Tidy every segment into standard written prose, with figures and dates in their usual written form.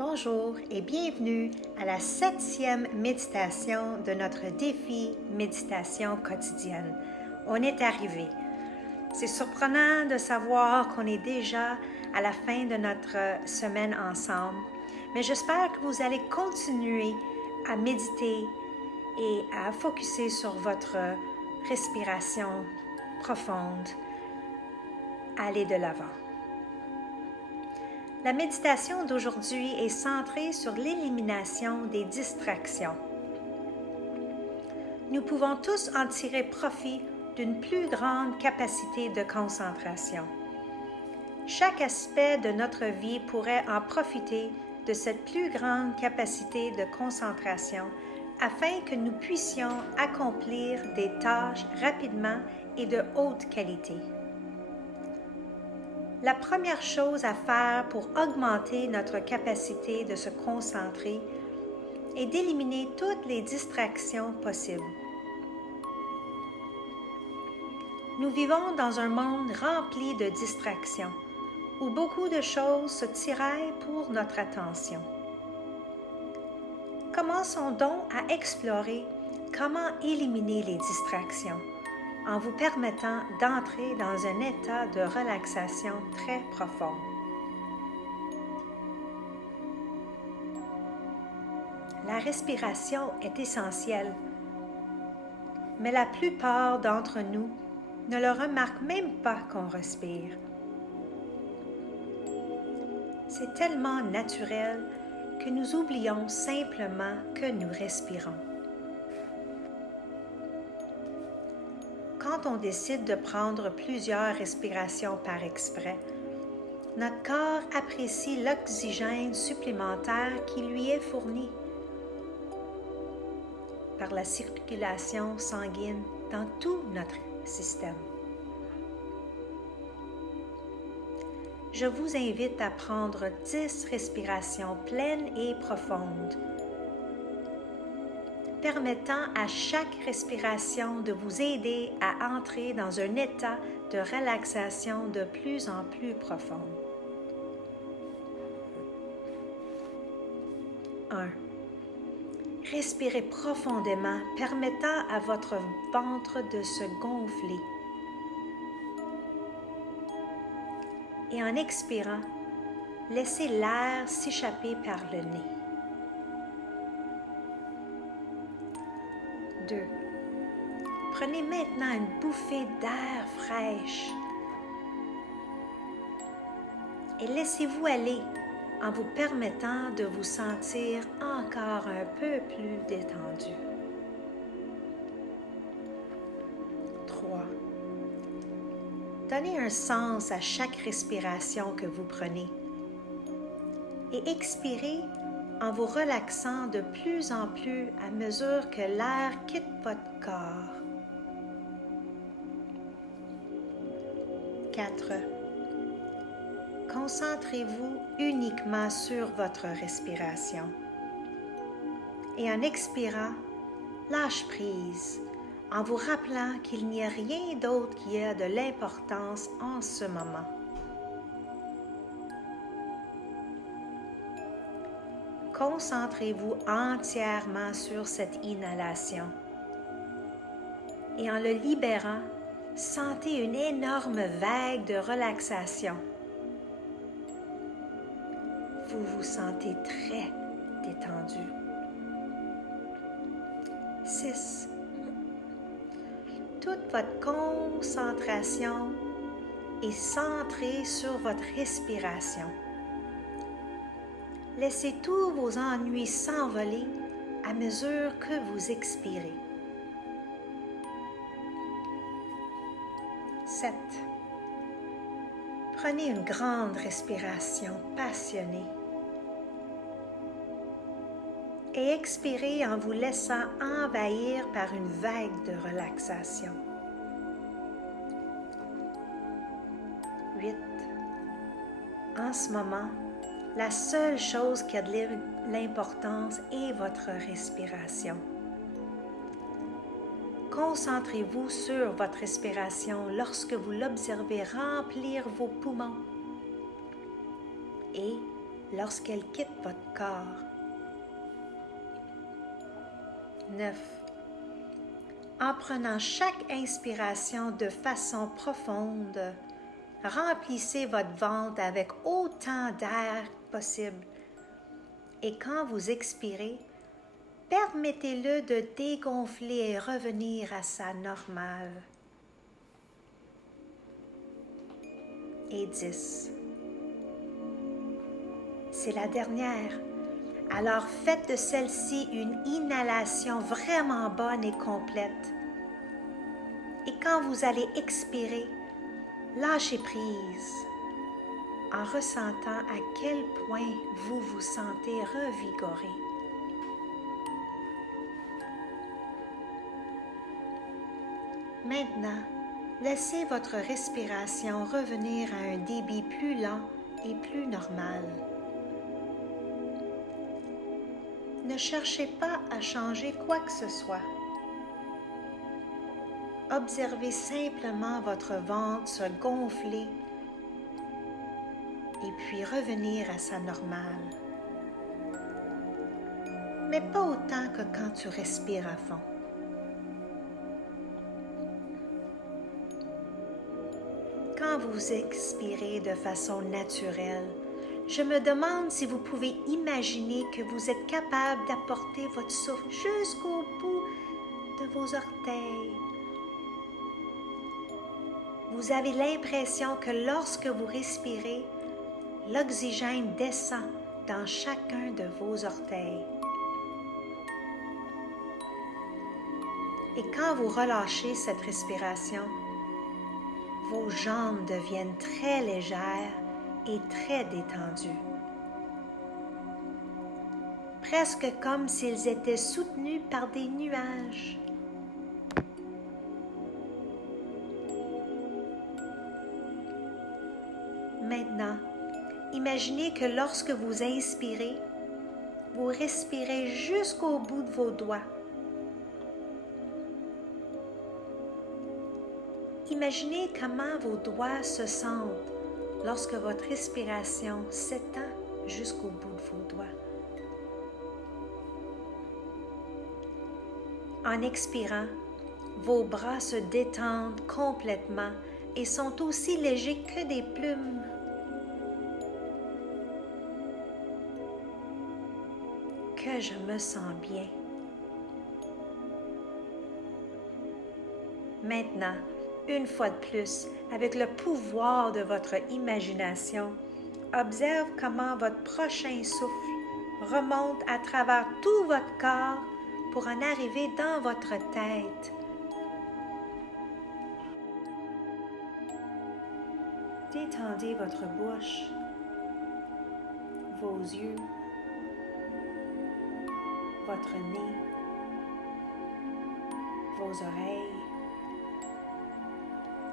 Bonjour et bienvenue à la 7e méditation de notre défi méditation quotidienne. On est arrivé. C'est surprenant de savoir qu'on est déjà à la fin de notre semaine ensemble, mais j'espère que vous allez continuer à méditer et à focuser sur votre respiration profonde. Allez de l'avant. La méditation d'aujourd'hui est centrée sur l'élimination des distractions. Nous pouvons tous en tirer profit d'une plus grande capacité de concentration. Chaque aspect de notre vie pourrait en profiter de cette plus grande capacité de concentration afin que nous puissions accomplir des tâches rapidement et de haute qualité. La première chose à faire pour augmenter notre capacité de se concentrer est d'éliminer toutes les distractions possibles. Nous vivons dans un monde rempli de distractions, où beaucoup de choses se tiraillent pour notre attention. Commençons donc à explorer comment éliminer les distractions, en vous permettant d'entrer dans un état de relaxation très profond. La respiration est essentielle, mais la plupart d'entre nous ne le remarquent même pas qu'on respire. C'est tellement naturel que nous oublions simplement que nous respirons. Quand on décide de prendre plusieurs respirations par exprès, notre corps apprécie l'oxygène supplémentaire qui lui est fourni par la circulation sanguine dans tout notre système. Je vous invite à prendre 10 respirations pleines et profondes, permettant à chaque respiration de vous aider à entrer dans un état de relaxation de plus en plus profond. 1. Respirez profondément, permettant à votre ventre de se gonfler. Et en expirant, laissez l'air s'échapper par le nez. 2. Prenez maintenant une bouffée d'air fraîche et laissez-vous aller en vous permettant de vous sentir encore un peu plus détendu. 3. Donnez un sens à chaque respiration que vous prenez et expirez en vous relaxant de plus en plus à mesure que l'air quitte votre corps. 4. Concentrez-vous uniquement sur votre respiration. Et en expirant, lâche prise, en vous rappelant qu'il n'y a rien d'autre qui a de l'importance en ce moment. Concentrez-vous entièrement sur cette inhalation. Et en le libérant, sentez une énorme vague de relaxation. Vous vous sentez très détendu. 6. Toute votre concentration est centrée sur votre respiration. Laissez tous vos ennuis s'envoler à mesure que vous expirez. 7. Prenez une grande respiration passionnée et expirez en vous laissant envahir par une vague de relaxation. 8. En ce moment, la seule chose qui a de l'importance est votre respiration. Concentrez-vous sur votre respiration lorsque vous l'observez remplir vos poumons et lorsqu'elle quitte votre corps. 9. En prenant chaque inspiration de façon profonde, remplissez votre ventre avec autant d'air possible. Et quand vous expirez, permettez-le de dégonfler et revenir à sa normale. Et 10. C'est la dernière. Alors faites de celle-ci une inhalation vraiment bonne et complète. Et quand vous allez expirer, lâchez prise en ressentant à quel point vous vous sentez revigoré. Maintenant, laissez votre respiration revenir à un débit plus lent et plus normal. Ne cherchez pas à changer quoi que ce soit. Observez simplement votre ventre se gonfler et puis revenir à sa normale. Mais pas autant que quand tu respires à fond. Quand vous expirez de façon naturelle, je me demande si vous pouvez imaginer que vous êtes capable d'apporter votre souffle jusqu'au bout de vos orteils. Vous avez l'impression que lorsque vous respirez, l'oxygène descend dans chacun de vos orteils. Et quand vous relâchez cette respiration, vos jambes deviennent très légères et très détendues. Presque comme s'ils étaient soutenus par des nuages. Maintenant, imaginez que lorsque vous inspirez, vous respirez jusqu'au bout de vos doigts. Imaginez comment vos doigts se sentent lorsque votre respiration s'étend jusqu'au bout de vos doigts. En expirant, vos bras se détendent complètement et sont aussi légers que des plumes. Que je me sens bien. Maintenant, une fois de plus, avec le pouvoir de votre imagination, observe comment votre prochain souffle remonte à travers tout votre corps pour en arriver dans votre tête. Détendez votre bouche, vos yeux, votre nez, vos oreilles.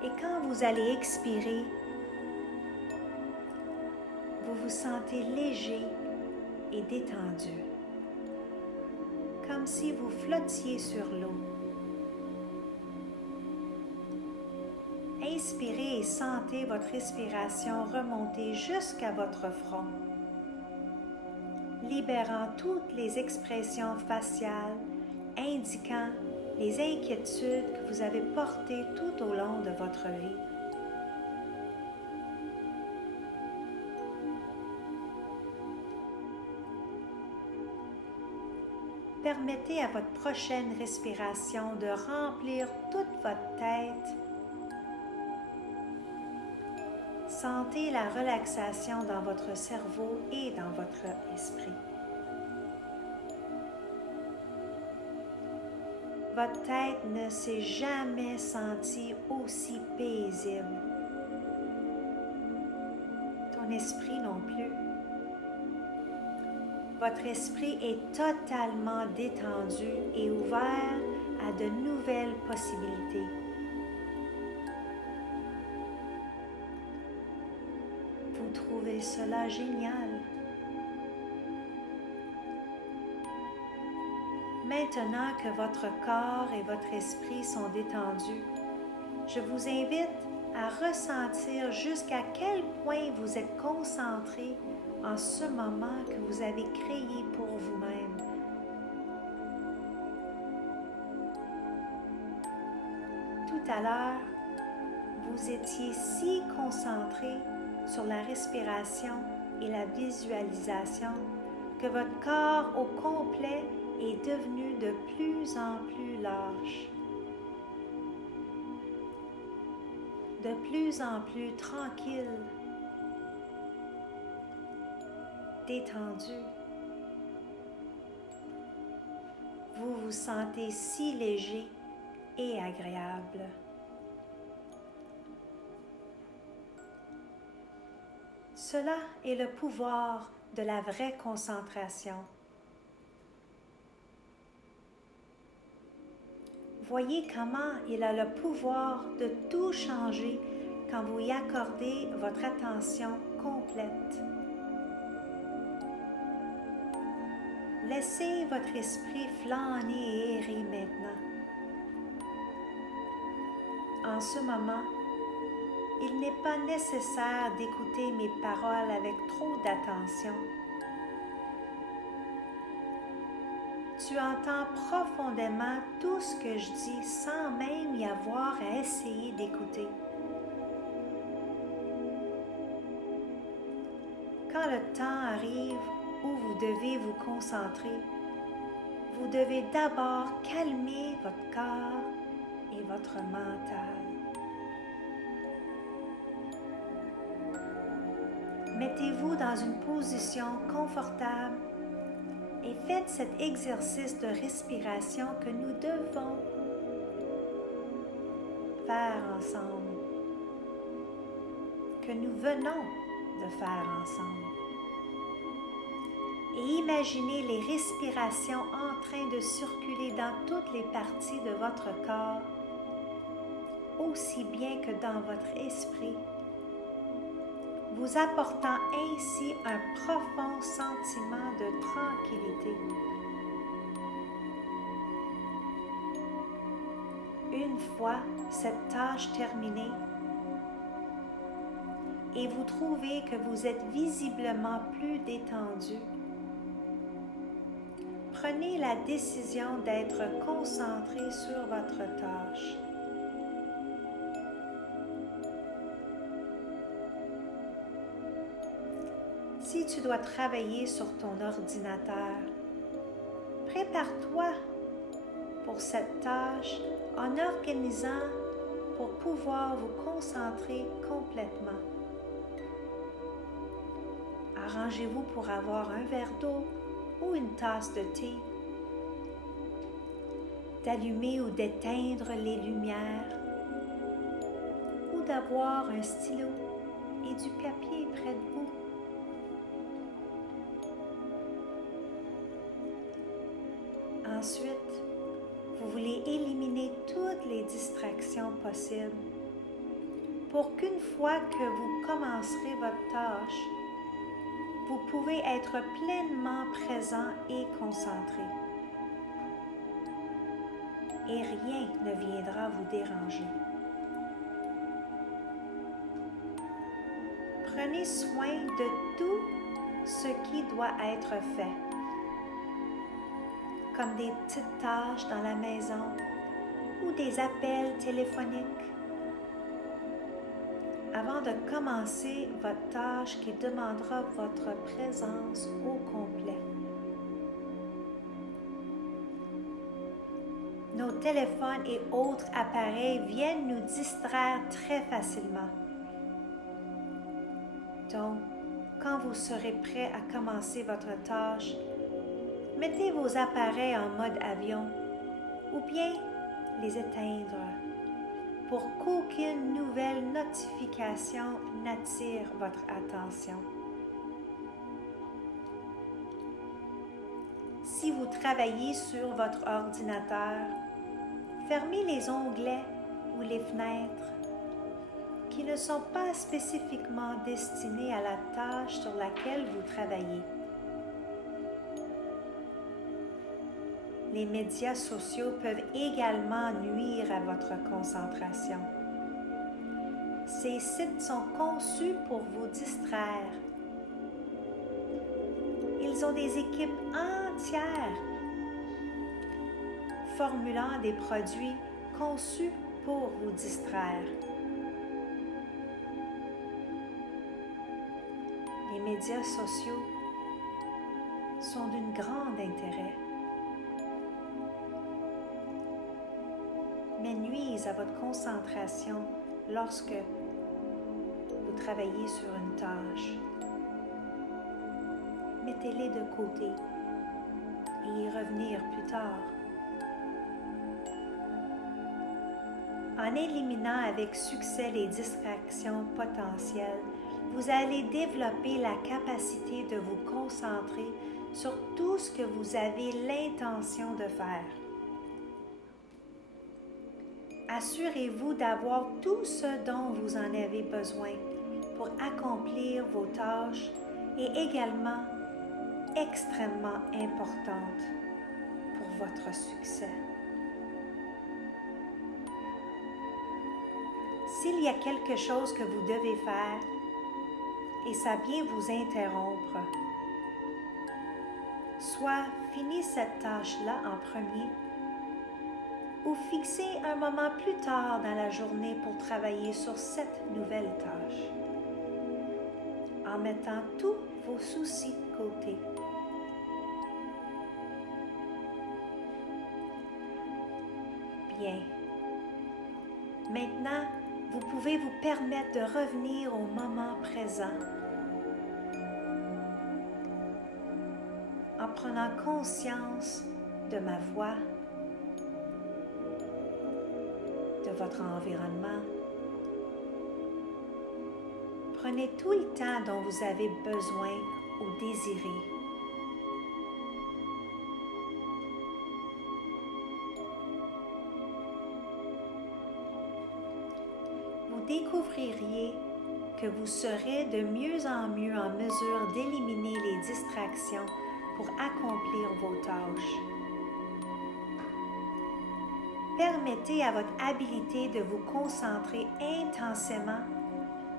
Et quand vous allez expirer, vous vous sentez léger et détendu, comme si vous flottiez sur l'eau. Inspirez et sentez votre respiration remonter jusqu'à votre front, libérant toutes les expressions faciales indiquant les inquiétudes que vous avez portées tout au long de votre vie. Permettez à votre prochaine respiration de remplir toute votre tête. Sentez la relaxation dans votre cerveau et dans votre esprit. Votre tête ne s'est jamais sentie aussi paisible. Ton esprit non plus. Votre esprit est totalement détendu et ouvert à de nouvelles possibilités. Vous trouvez cela génial. Maintenant que votre corps et votre esprit sont détendus, je vous invite à ressentir jusqu'à quel point vous êtes concentré en ce moment que vous avez créé pour vous-même. Tout à l'heure, vous étiez si concentré sur la respiration et la visualisation que votre corps au complet est devenu de plus en plus lâche, de plus en plus tranquille, détendu. Vous vous sentez si léger et agréable. Cela est le pouvoir de la vraie concentration. Voyez comment il a le pouvoir de tout changer quand vous y accordez votre attention complète. Laissez votre esprit flâner et errer maintenant. En ce moment, il n'est pas nécessaire d'écouter mes paroles avec trop d'attention. Tu entends profondément tout ce que je dis sans même y avoir à essayer d'écouter. Quand le temps arrive où vous devez vous concentrer, vous devez d'abord calmer votre corps et votre mental. Mettez-vous dans une position confortable et faites cet exercice de respiration que nous devons faire ensemble, que nous venons de faire ensemble. Et imaginez les respirations en train de circuler dans toutes les parties de votre corps, aussi bien que dans votre esprit, vous apportant ainsi un profond sentiment de tranquillité. Une fois cette tâche terminée, et vous trouvez que vous êtes visiblement plus détendu, prenez la décision d'être concentré sur votre tâche. Si tu dois travailler sur ton ordinateur, prépare-toi pour cette tâche en organisant pour pouvoir vous concentrer complètement. Arrangez-vous pour avoir un verre d'eau ou une tasse de thé, d'allumer ou d'éteindre les lumières, ou d'avoir un stylo et du papier près de vous. Ensuite, vous voulez éliminer toutes les distractions possibles pour qu'une fois que vous commencerez votre tâche, vous pouvez être pleinement présent et concentré. Et rien ne viendra vous déranger. Prenez soin de tout ce qui doit être fait, comme des petites tâches dans la maison ou des appels téléphoniques, avant de commencer votre tâche qui demandera votre présence au complet. Nos téléphones et autres appareils viennent nous distraire très facilement. Donc, quand vous serez prêt à commencer votre tâche, mettez vos appareils en mode avion ou bien les éteindre pour qu'aucune nouvelle notification n'attire votre attention. Si vous travaillez sur votre ordinateur, fermez les onglets ou les fenêtres qui ne sont pas spécifiquement destinés à la tâche sur laquelle vous travaillez. Les médias sociaux peuvent également nuire à votre concentration. Ces sites sont conçus pour vous distraire. Ils ont des équipes entières formulant des produits conçus pour vous distraire. Les médias sociaux sont d'un grand intérêt, mais nuisent à votre concentration lorsque vous travaillez sur une tâche. Mettez-les de côté et y revenir plus tard. En éliminant avec succès les distractions potentielles, vous allez développer la capacité de vous concentrer sur tout ce que vous avez l'intention de faire. Assurez-vous d'avoir tout ce dont vous en avez besoin pour accomplir vos tâches et également extrêmement importante pour votre succès. S'il y a quelque chose que vous devez faire et ça vient vous interrompre, soit finissez cette tâche-là en premier ou fixez un moment plus tard dans la journée pour travailler sur cette nouvelle tâche, en mettant tous vos soucis de côté. Bien. Maintenant, vous pouvez vous permettre de revenir au moment présent en prenant conscience de ma voix, de votre environnement. Prenez tout le temps dont vous avez besoin ou désirez. Vous découvririez que vous serez de mieux en mieux en mesure d'éliminer les distractions pour accomplir vos tâches. Permettez à votre habilité de vous concentrer intensément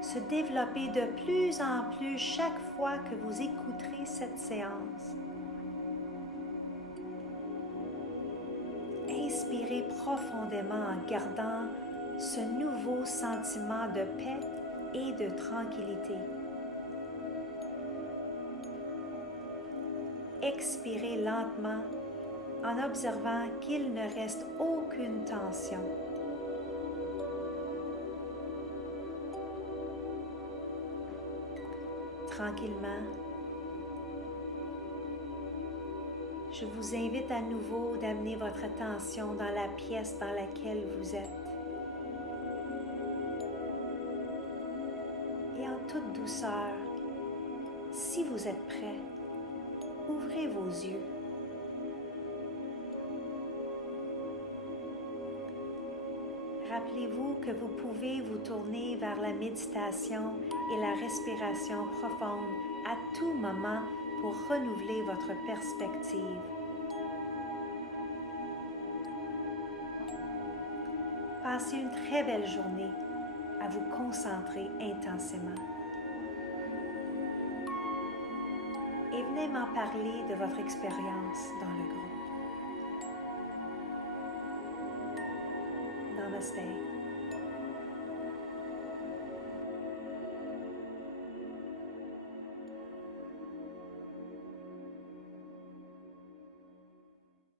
se développer de plus en plus chaque fois que vous écouterez cette séance. Inspirez profondément en gardant ce nouveau sentiment de paix et de tranquillité. Expirez lentement en observant qu'il ne reste aucune tension. Tranquillement, je vous invite à nouveau d'amener votre attention dans la pièce dans laquelle vous êtes. Et en toute douceur, si vous êtes prêt, ouvrez vos yeux. Rappelez-vous que vous pouvez vous tourner vers la méditation et la respiration profonde à tout moment pour renouveler votre perspective. Passez une très belle journée à vous concentrer intensément. Et venez m'en parler de votre expérience dans le groupe. Namaste.